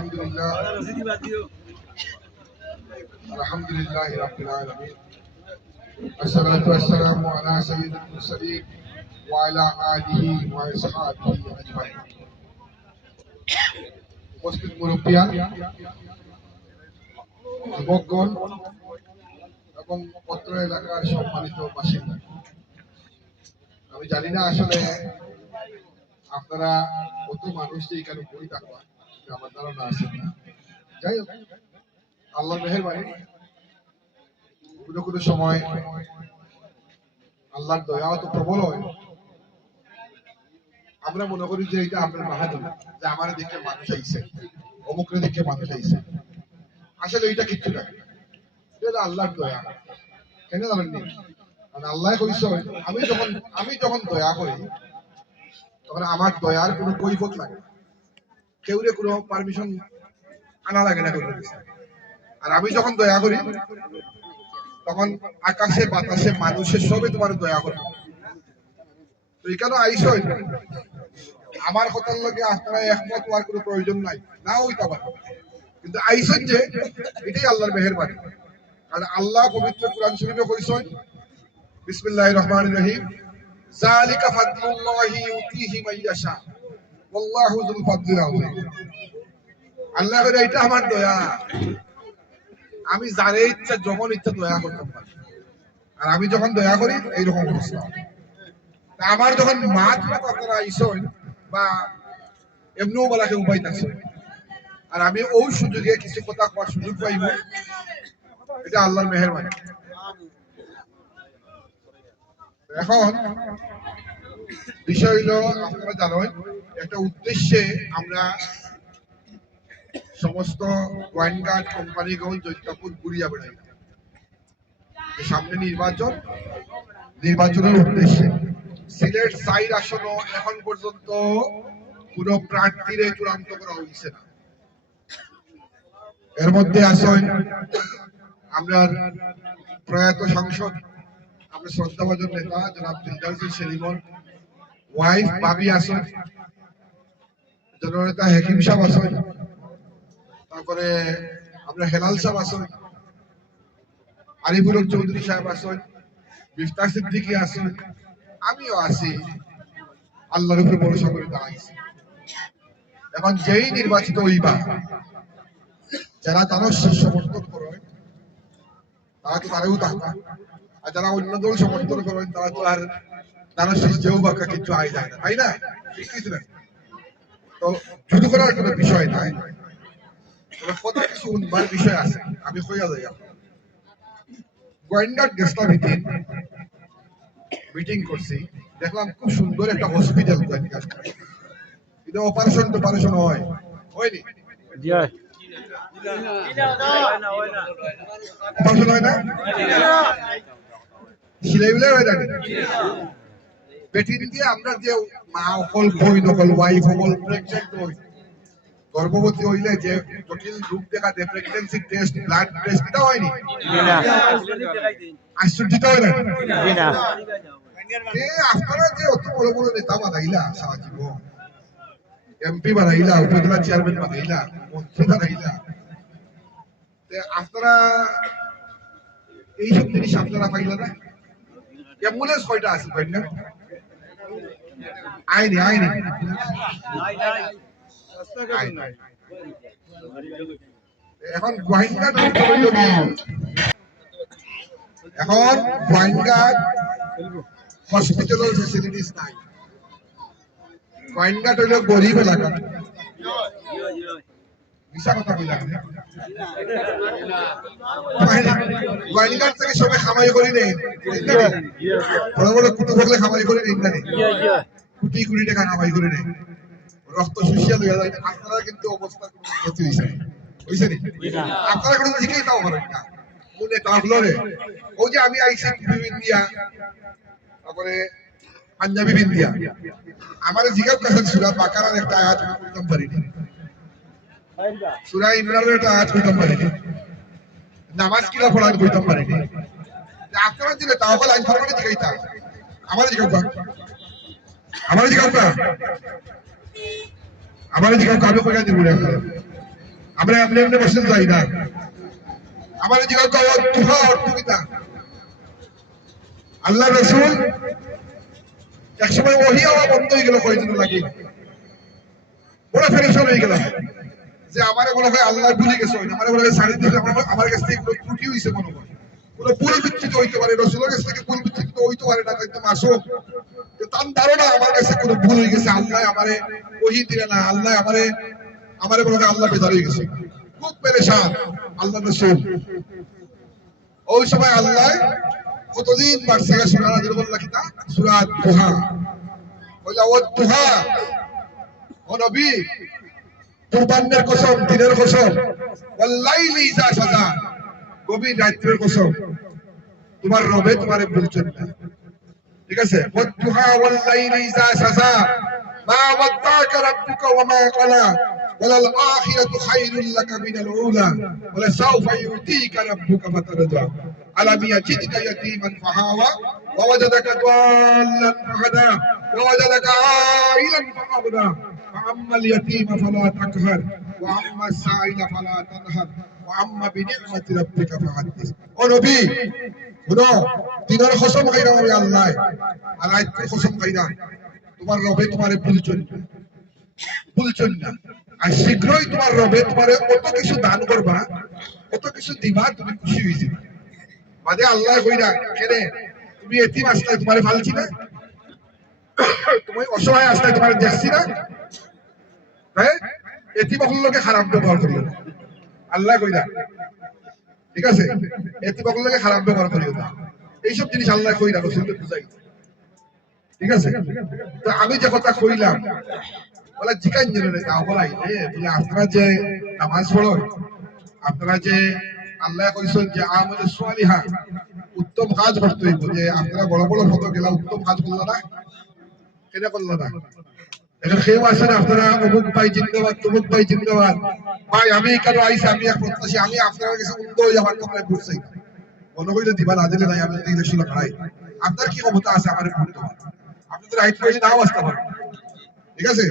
الحمد لله الحمد لله رب العالمين الصلاة والسلام على سيد المرسلين وعلى آله وأصحابه أجمعين উপস্থিত মুরব্বিয়ান যুবকগণ এবং পত্র এলাকার সম্মানিত বাসিন্দা আমি জানি না আসলে আপনারা কত মানুষ যে এখানে বই থাকবা এটা আমার ধারণা আছে না। যাই হোক, আল্লাহ সময় আল্লাহর দয়াও তো প্রবল হয়। আমরা মনে করি যে এটা আপনার বাহাদুর যে আমার দিকে মানুষ আইছে, অমুকের দিকে মানুষ আইছে। আসলে এটা কিচ্ছু না। এটা আল্লাহর দয়া। কেন জানেন নি? মানে আল্লাহ কইছে, আমি যখন আমি যখন দয়া করি, তখন আমার দয়ার কোনো কৈফত লাগে না। কেউরে কোনো পারমিশন আনা লাগে না আর আমি যখন দয়া করি, তখন আকাশে, বাতাসে মানুষের সবে তোমার দয়া আইস আমার কথার লগে আপনারা একমত হওয়ার কোনো প্রয়োজন নাই। না হইতে পারে। কিন্তু আইসন যে, এটাই আল্লাহর মেহেরবানি। কারণ আল্লাহ পবিত্র কোরআন শরীফে কইছেন বিসমিল্লাহির রহমানির রহিম জালিকা ফাদলুল্লাহি ইউতিহি মান আল্লাহ এটা আমার দয়া। আমি যারে ইচ্ছা, যখন ইচ্ছা দয়া করতে পারি। আর আমি যখন দয়া করি, এইরকম অবস্থা। আমার যখন মাছ আপনারা আইসন বা এমনিও বলাকে উপায় আছে আর আমি ওই সুযোগে কিছু কথা করার সুযোগ পাইব, এটা আল্লাহর মেহেরবানি এখন বিষয় হলো আপনারা জানেন একটা উদ্দেশ্যে আমরা সমস্ত গার্ড কোম্পানিগঞ্জ জৈতাপুর ঘুরিয়া বেড়াই। সামনে নির্বাচন, নির্বাচনের উদ্দেশ্যে। সিলেট সাইড আসনও এখন পর্যন্ত কোন প্রার্থীরে চূড়ান্ত করা হয়েছে না। এর মধ্যে আসেন আমরা প্রয়াত সাংসদ আমরা শ্রদ্ধাভাজন নেতা জনাব দিলদার সেলিমন ওয়াইফ বাবি আসেন। জননেতা হাকিম সাহেব আসেন তারপরে আমরা হেলাল সাহেব আসেন আরিফুল চৌধুরী সাহেব আসেন বিফতার সিদ্দিকী আসেন আমিও আছি। আল্লাহর উপরে ভরসা করে দাঁড়াইছি এখন যেই নির্বাচিত হইবা, যারা তারা সমর্থন করেন, তারা তো তারাও থাকবা আর যারা অন্য দল সমর্থন করেন, তারা তো আর তারা সৃষ্টিও বাক্কা কিছু আয় যায় না। তাই না? ঠিক আছে না? তো শুধু করার কোনো বিষয় নাই। তবে কত কিছু উন্মার বিষয় আছে আমি কইয়া যাই গোয়েন্দার গেস্টলা মিটিং মিটিং করছি দেখলাম খুব সুন্দর একটা হসপিটাল গোয়েন্দার। এটা অপারেশন টপারেশন হয় হয়নি? অপারেশন হয়। না? সিলাই বিলাই হয় না? বেটিন দিয়ে আমরা যে মা অকল বই নকল ওয়াইফ অকল প্রেগনেন্ট হই গর্ভবতী হইলে যে জটিল রূপ দেখা দেয় প্রেগনেন্সি টেস্ট ব্লাড টেস্ট এটা হয়নি? আশ্চর্যিত হয় না? আপনারা যে অত বড় বড় নেতা বানাইলা সারা জীবন এমপি বানাইলা উপজেলা চেয়ারম্যান বানাইলা মন্ত্রী বানাইলা তে আপনারা এইসব জিনিস আপনারা পাইলা না? অ্যাম্বুলেন্স কয়টা আছে পাইল না আইনি আইনি। এখন এখন গোয়াইনঘাট হসপিটালের ফেসিলিটিস নাই। গোয়াইনঘাট হইল গরিব এলাকা। থেকে সবাই খামাই করি নেই। বড় বড় কুটু থাকলে খামাই করে নেই কোটি কোটি টাকা কামাই করে নেই রক্ত শুষিয়া লইয়া যায়। আপনারা কিন্তু অবস্থা কোনো উন্নতি হয়েছে আপনারা কোনো তাও পারেন না। মনে তাহলে ও যে আমি আইসি তারপরে পাঞ্জাবি বিন্দিয়া আমার করছেন সুরা বাকারার একটা আয়াত করতাম পারিনি সুরা ইমরানের একটা আয়াত করতাম পারিনি নামাজ কিলা পড়ান করতাম পারিনি আপনারা দিলে তাও লাইন ফরমানে জিজ্ঞাসা আমার জিজ্ঞাসা আমার জিজ্ঞাসা আমার জিজ্ঞাসা আমি কইয়া দিব আমরা এমনি এমনি বসে যাই না। আমার তুহা অর্থ কিতা আল্লাহ রসুল একসময় ওহি হওয়া বন্ধ হয়ে গেল কয়দিন লাগে ওরা ফেরেশন হয়ে গেল যে আমার মনে হয় আল্লাহ ভুলে গেছে আমার মনে সাড়ে দিলে আমার কাছ থেকে কোনো ত্রুটি হয়েছে মনে হয়। কোনো ভুল বিচ্ছিত হইতে পারে। রসুলের কাছ থেকে ভুল হইতে পারে না। কিন্তু মাসুম তার ধারণা আমার কাছে কোনো ভুল হয়ে গেছে, আল্লাহ আমারে ওহি দিলে না, আল্লাহ আমারে আমারে আল্লাহ বেজার হয়ে গেছে। খুব আল্লাহ রসুল। ওই সময় আল্লাহ কতদিন বাড়ছে সুরা কিনা সুরা দুহা ও দুহা ও নবী কসম, দিনের কসম সাজা, গভীর রাত্রের কসম। তোমার রবে তোমারে বলছেন না। ঠিক আছে ওয়াদ্দুহা ওয়াল্লাইলি ইজা সাজা মা ওয়াদ্দাকা রাব্বুকা ওয়া মা ক্বালা وللآخرة خير لك من الأولى ولسوف يؤتيك ربك فترضى ألم يجدك يتيما فهاوى ووجدك ضالا فهدى ووجدك عائلا فأغنى فأما اليتيم فلا تقهر وأما السائل فلا تنهر وأما بنعمة ربك فحدث ও নবী শুনো, দিনের আমি আল্লাহ আর রাতের তোমার রবে তোমারে আর শীঘ্রই তোমার রবে তোমারে কিছু দান করবা কিছু দিবা, তুমি খুশি হয়ে যাবে। বাদে আল্লাহ কইরা কেনে? তুমি তোমারে ফালছি না? তুমি অসহায় আসলে তোমার দেখছি না? হ্যাঁ? এতিম লোকে খারাপ ব্যবহার আল্লাহ কইরা ঠিক আছে? এতিম লোকে খারাপ ব্যবহার এইসব জিনিস আল্লাহ রসুলকে বুঝাই। ঠিক আছে? তো আমি যে কথা কইলাম, বলে জিকান জেনে তা বলাই বলে আপনারা যে নামাজ পড়ো আপনারা যে আল্লাহ কইছেন যে আমাদের সোয়ালিহা, উত্তম কাজ করতে হইব, যে আপনারা বড় বড় পদ গেলা উত্তম কাজ করল না, কেন করল না? আপনারা অমুক ভাই জিন্দাবাদ, তমুক ভাই জিন্দাবাদ। ভাই, আমি কেন আইসি আমি এক প্রত্যাশী আমি আপনার কাছে মনে দিবা না দিলে আমি হারাই আপনার কি ক্ষমতা আছে আমার রাইট নাও আসতে পারেন। কি আছে?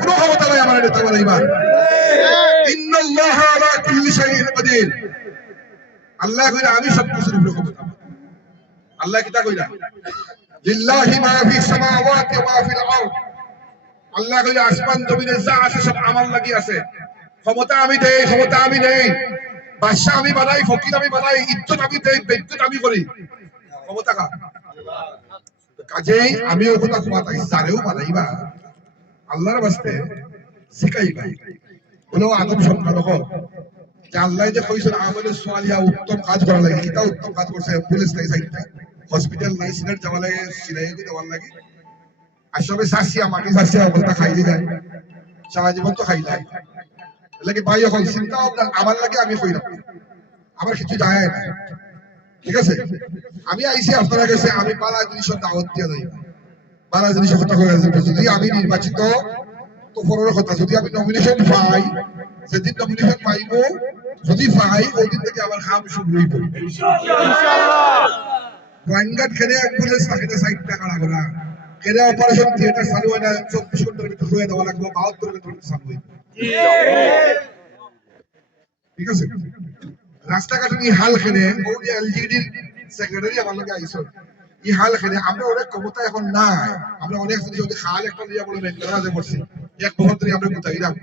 কোনো নাই আল্লাহ কইরা আমি সব আল্লাহ কিতা কইরা? লিল্লাহি মা ফি সামাওয়াতি ওয়া ফিল আরদ। আল্লাহ কইরা আসমান জমিনে যা আছে সব আমার লাগি আছে। ক্ষমতা আমি দেই, ক্ষমতা আমি নেই। বাদশা আমি বানাই, ফকির আমি বানাই, ইজ্জত আমি দেই, বেজ্জত আমি করি। ক্ষমতা কা কাজেই আমিও কথা ক্ষমতা ইসারেও বানাইবা। আল্লাহর বাস্তে শিখাইবা হলো আদম সম্পাদক যে আল্লাহ যে কইছেন, আমাদের সোয়ালিয়া উত্তম কাজ করা লাগে এটা উত্তম কাজ করছে, পুলিশ নাই সাইডটা। হসপিটাল নাই সিলেট যাওয়া লাগে সিলাই দেওয়ার লাগে। আর সবে সাসিয়া মাটি সাসিয়া বলতা খাইলি যায়। সারা জীবন তো খাই যায় লাগে ভাই এখন চিন্তা ভাবনা, আমার লাগে আমি কইলাম আমার কিছু যায় না ঠিক আছে? আমি আইসি আপনার কাছে আমি পালা জিনিসের দাওয়াত দিয়ে দেই। পালা জিনিসের কথা কয়ে আছে যদি আমি নির্বাচিত, তো পরের কথা, যদি আমি নমিনেশন পাই, যেদিন নমিনেশন পাইব, যদি পাই, ওই দিন থেকে আমার খাম শুরু হইব। ওয়ানগাট খেলে থাকে না সাইড টাকা লাগবে না। খেলে অপারেশন থিয়েটার চালু হয় না, চব্বিশ ঘণ্টার ভিতরে হয়ে দেওয়া লাগবে, বাহাত্তর ঘণ্টার ভিতরে চালু হইব ঠিক আছে? রাস্তাঘাটে নি হাল খেলে ও এলজিডির সেক্রেটারি আমার লগে আইসো। এই হাল খেলে, আমরা অনেক ক্ষমতা এখন নাই। আমরা অনেক ওদের হাল একটা নিয়ে বলে মেঘনারাজে পড়ছি এক ধরে আমরা কোথায়? গেলাম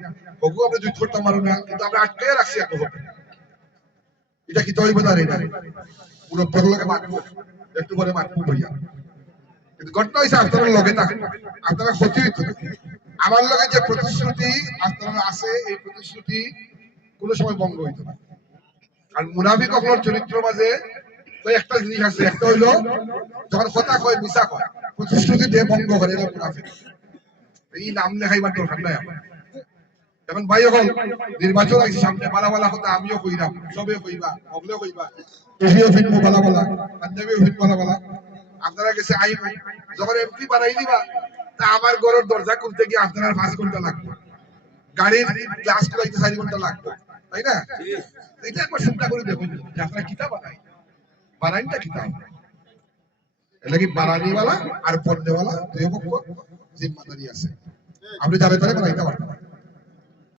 ওগু আমরা যুদ্ধ করতাম পারো না, কিন্তু আমরা আটকে রাখছি এক বছর এটা কি তৈরি বোঝা এটা? পুরো পরলোকে মারবো একটু পরে মারবো ভইয়া কিন্তু ঘটনা হয়েছে আপনারা লগে না আপনারা ক্ষতি হইতো। আমার লগে যে প্রতিশ্রুতি আপনারা আছে, এই প্রতিশ্রুতি কোনো সময় ভঙ্গ হইতো না। আর মুনাফিক অকলের চরিত্র মাঝে একটা জিনিস আছে, একটা হইল যখন কথা কয় মিশা কয়, প্রতিশ্রুতি দিয়ে ভঙ্গ করে এটা মুনাফিক এই নাম লেখাইবার দরকার নাই আমার। এখন ভাই, এখন নির্বাচন আছে সামনে বালা বালা কথা আমিও কইরাম সবে কইবা অগলেও কইবা। আপনারা কাছে আইব যখন এমপি দিবা, তা আমার ঘরের দরজা খুলতে গিয়ে আপনার পাঁচ ঘণ্টা লাগবে। গাড়ির গ্লাস খুলাইতে চারি ঘণ্টা লাগবে। তাই না? এটা একবার চিন্তা করে দেখুন আপনারা কিতাব বানাই? বানাইটা কিতাব এটা কি আর পণ্যওয়ালা দুই পক্ষ জিম্মাদারি আছে। আপনি যাবে তাহলে বানাইতে পারবেন